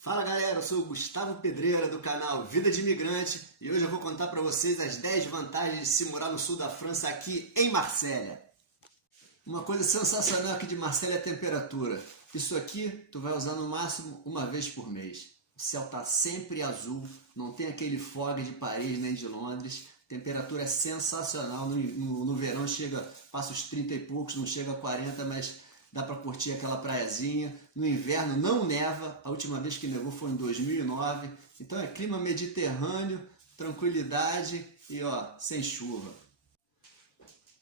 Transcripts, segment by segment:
Fala galera, eu sou o Gustavo Pedreira do canal Vida de Imigrante e hoje eu vou contar para vocês as 10 vantagens de se morar no sul da França aqui em Marselha. Uma coisa sensacional aqui de Marselha é a temperatura. Isso aqui tu vai usar no máximo uma vez por mês. O céu está sempre azul, não tem aquele fog de Paris nem de Londres. A temperatura é sensacional, no verão passa os 30 e poucos, não chega a 40, mas dá para curtir aquela praiazinha. No inverno não neva, a última vez que nevou foi em 2009. Então é clima mediterrâneo, tranquilidade e sem chuva.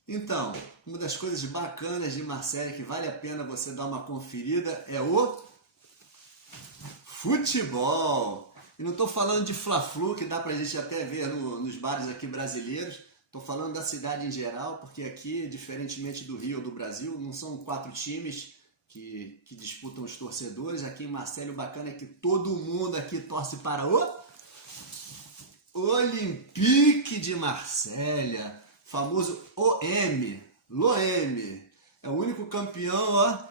Então, uma das coisas bacanas de Marselha que vale a pena você dar uma conferida é o futebol. E não estou falando de Fla-Flu, que dá para a gente até ver nos bares aqui brasileiros. Estou falando da cidade em geral, porque aqui, diferentemente do Rio ou do Brasil, não são 4 times que disputam os torcedores. Aqui em Marselha o bacana é que todo mundo aqui torce para o Olympique de Marselha, famoso l'OM. É o único campeão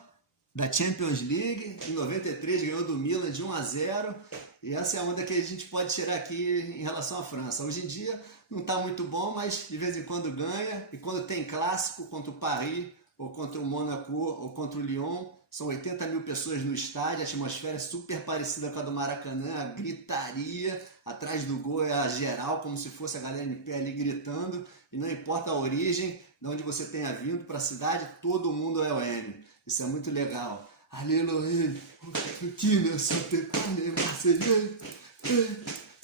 da Champions League. Em 93 ganhou do Milan de 1-0. E essa é a onda que a gente pode tirar aqui em relação à França. Hoje em dia não está muito bom, mas de vez em quando ganha. E quando tem clássico contra o Paris, ou contra o Monaco, ou contra o Lyon, são 80 mil pessoas no estádio, a atmosfera é super parecida com a do Maracanã, a gritaria, atrás do gol é a geral, como se fosse a galera de pé ali gritando, e não importa a origem, de onde você tenha vindo para a cidade, todo mundo é o M. Isso é muito legal. Aleluia, qui ne saute pas les Marseillais,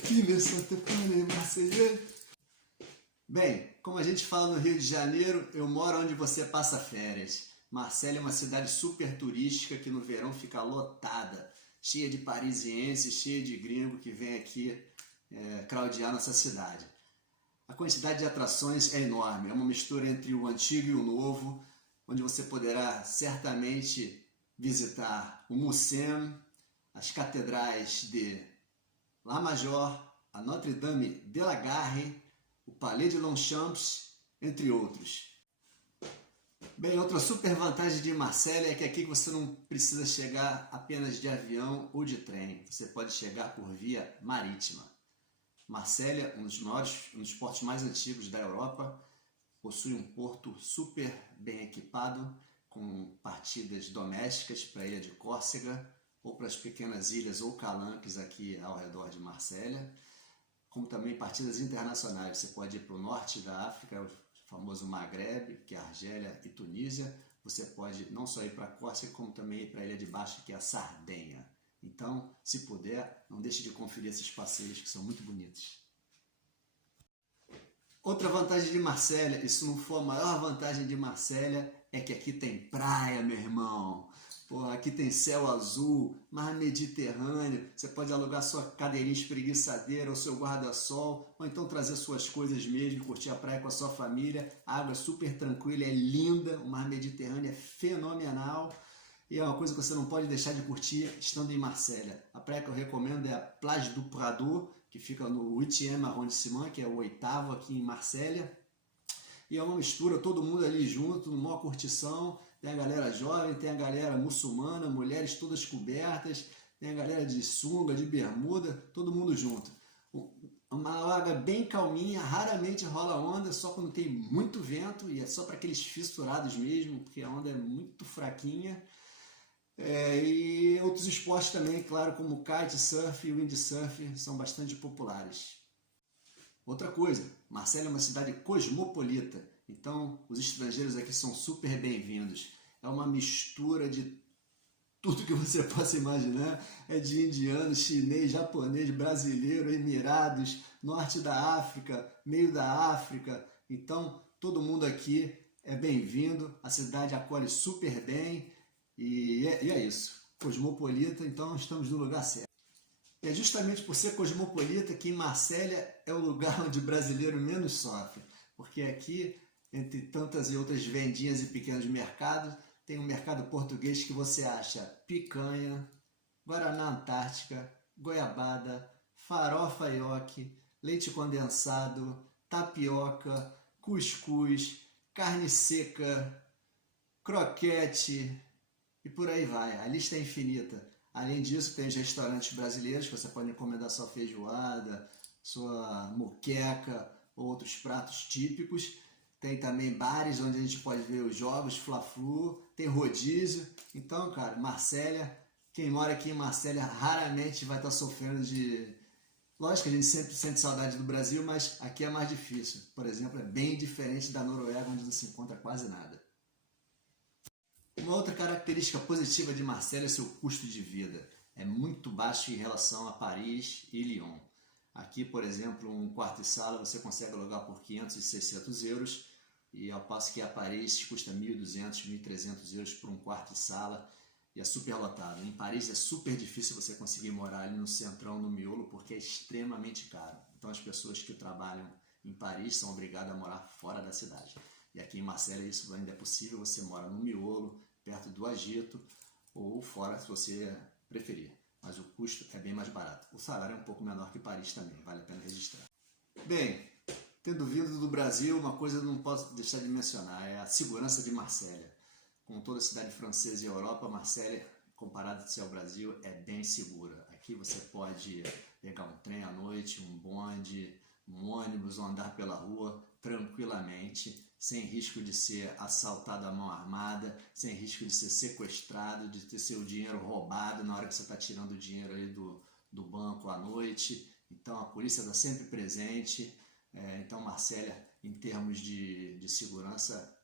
qui ne saute pas les Marseillais. Bem, como a gente fala no Rio de Janeiro, eu moro onde você passa férias. Marselha é uma cidade super turística que no verão fica lotada, cheia de parisienses, cheia de gringo que vem aqui craudiar nossa cidade. A quantidade de atrações é enorme, é uma mistura entre o antigo e o novo, onde você poderá certamente visitar o Mucem, as catedrais de La Major, a Notre-Dame de la Garre, o Palais de Longchamps, entre outros. Bem, outra super vantagem de Marselha é que aqui você não precisa chegar apenas de avião ou de trem, você pode chegar por via marítima. Marselha, um dos portos mais antigos da Europa, possui um porto super bem equipado, com partidas domésticas para a ilha de Córcega ou para as pequenas ilhas ou calanques aqui ao redor de Marselha, como também partidas internacionais. Você pode ir para o norte da África, o famoso Maghreb, que é Argélia e Tunísia. Você pode não só ir para Córcega, como também ir para a ilha de baixo, que é a Sardenha. Então, se puder, não deixe de conferir esses passeios que são muito bonitos. Outra vantagem de Marselha, e se não for a maior vantagem de Marselha, é que aqui tem praia, meu irmão. Pô, aqui tem céu azul, mar Mediterrâneo, você pode alugar sua cadeirinha espreguiçadeira ou seu guarda-sol, ou então trazer suas coisas mesmo, curtir a praia com a sua família. A água é super tranquila, é linda, o mar Mediterrâneo é fenomenal. E é uma coisa que você não pode deixar de curtir estando em Marselha. A praia que eu recomendo é a Plage du Prado, que fica no 8e arrondissement, que é o 8º aqui em Marselha. E é uma mistura, todo mundo ali junto, numa curtição. Tem a galera jovem, tem a galera muçulmana, mulheres todas cobertas, tem a galera de sunga, de bermuda, todo mundo junto. Uma água bem calminha, raramente rola onda, só quando tem muito vento, e é só para aqueles fissurados mesmo, porque a onda é muito fraquinha. E outros esportes também, claro, como kitesurf e windsurf, são bastante populares. Outra coisa, Marselha é uma cidade cosmopolita, então os estrangeiros aqui são super bem-vindos. É uma mistura de tudo que você possa imaginar, é de indiano, chinês, japonês, brasileiro, Emirados, norte da África, meio da África. Então todo mundo aqui é bem-vindo, a cidade acolhe super bem. E é isso, cosmopolita, então estamos no lugar certo. E é justamente por ser cosmopolita que em Marselha é o lugar onde o brasileiro menos sofre, porque aqui, entre tantas e outras vendinhas e pequenos mercados, tem um mercado português que você acha picanha, guaraná antártica, goiabada, farofa ioki, leite condensado, tapioca, cuscuz, carne seca, croquete, e por aí vai, a lista é infinita. Além disso, tem os restaurantes brasileiros que você pode encomendar sua feijoada, sua moqueca, outros pratos típicos. Tem também bares onde a gente pode ver os jogos, Fla-Flu, tem rodízio. Então, cara, Marsella, quem mora aqui em Marsella raramente vai estar sofrendo de... Lógico que a gente sempre sente saudade do Brasil, mas aqui é mais difícil. Por exemplo, é bem diferente da Noruega, onde não se encontra quase nada. Uma outra característica positiva de Marsella é seu custo de vida. É muito baixo em relação a Paris e Lyon. Aqui, por exemplo, um quarto e sala você consegue alugar por 500 e 600 euros, e ao passo que a Paris custa 1.200, 1.300 euros por um quarto e sala, e é super lotado. Em Paris é super difícil você conseguir morar ali no centrão, no miolo, porque é extremamente caro. Então as pessoas que trabalham em Paris são obrigadas a morar fora da cidade. E aqui em Marsella isso ainda é possível, você mora no miolo, perto do agito, ou fora se você preferir. Mas o custo é bem mais barato. O salário é um pouco menor que Paris também, vale a pena registrar. Bem, tendo vindo do Brasil, uma coisa eu não posso deixar de mencionar, é a segurança de Marsella. Como toda cidade francesa e Europa, Marsella, comparado ao Brasil, é bem segura. Aqui você pode pegar um trem à noite, um bonde, um ônibus ou andar pela rua tranquilamente, sem risco de ser assaltado à mão armada, sem risco de ser sequestrado, de ter seu dinheiro roubado na hora que você está tirando o dinheiro aí do banco à noite. Então a polícia está sempre presente. Então Marsella, em termos de segurança,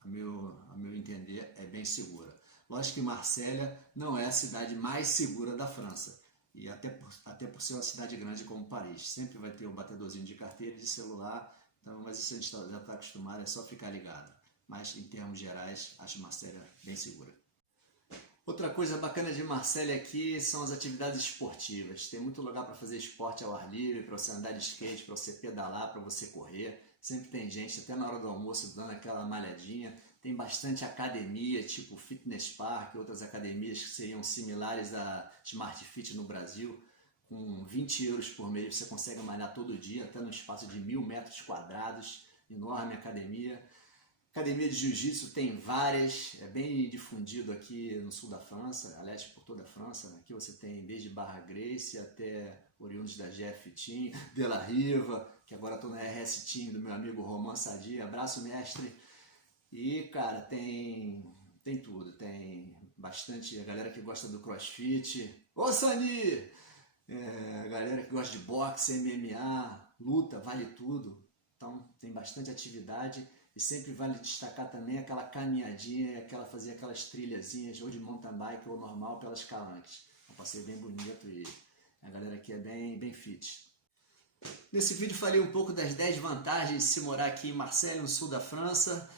a meu entender, é bem segura. Lógico que Marsella não é a cidade mais segura da França, e até por ser uma cidade grande como Paris. Sempre vai ter o batedorzinho de carteira e de celular, então, mas isso a gente já está acostumado, é só ficar ligado. Mas, em termos gerais, acho Marsella bem segura. Outra coisa bacana de Marsella aqui são as atividades esportivas. Tem muito lugar para fazer esporte ao ar livre, para você andar de skate, para você pedalar, para você correr. Sempre tem gente, até na hora do almoço, dando aquela malhadinha. Tem bastante academia, tipo Fitness Park, outras academias que seriam similares à Smart Fit no Brasil. Com 20 euros por mês você consegue malhar todo dia, até no espaço de 1.000 metros quadrados. Enorme academia. Academia de Jiu-Jitsu tem várias, é bem difundido aqui no sul da França, aliás por toda a França. Aqui você tem desde Barra Grace até oriundos da GF Team, De La Riva, que agora estou na RS Team do meu amigo Roman Sadi. Abraço, mestre! E, cara, tem tudo. Tem bastante a galera que gosta do CrossFit. Ô, Sani! Galera que gosta de boxe, MMA, luta, vale tudo. Então, tem bastante atividade. E sempre vale destacar também aquela caminhadinha, fazer aquelas trilhazinhas, ou de mountain bike ou normal, pelas calanques. É um passeio bem bonito e a galera aqui é bem fit. Nesse vídeo falei um pouco das 10 vantagens de se morar aqui em Marsella, no sul da França.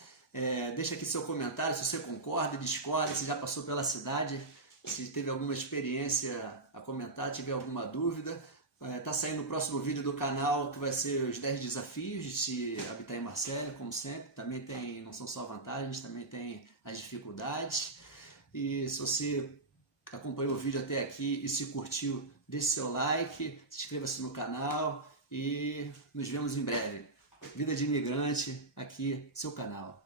Deixa aqui seu comentário se você concorda, discorda, se já passou pela cidade, se teve alguma experiência a comentar, tiver alguma dúvida. Tá saindo o próximo vídeo do canal, que vai ser os 10 desafios de se habitar em Marsella, como sempre. Também tem, não são só vantagens, também tem as dificuldades. E se você acompanhou o vídeo até aqui e se curtiu, deixe seu like, inscreva-se no canal e nos vemos em breve. Vida de Imigrante, aqui, seu canal.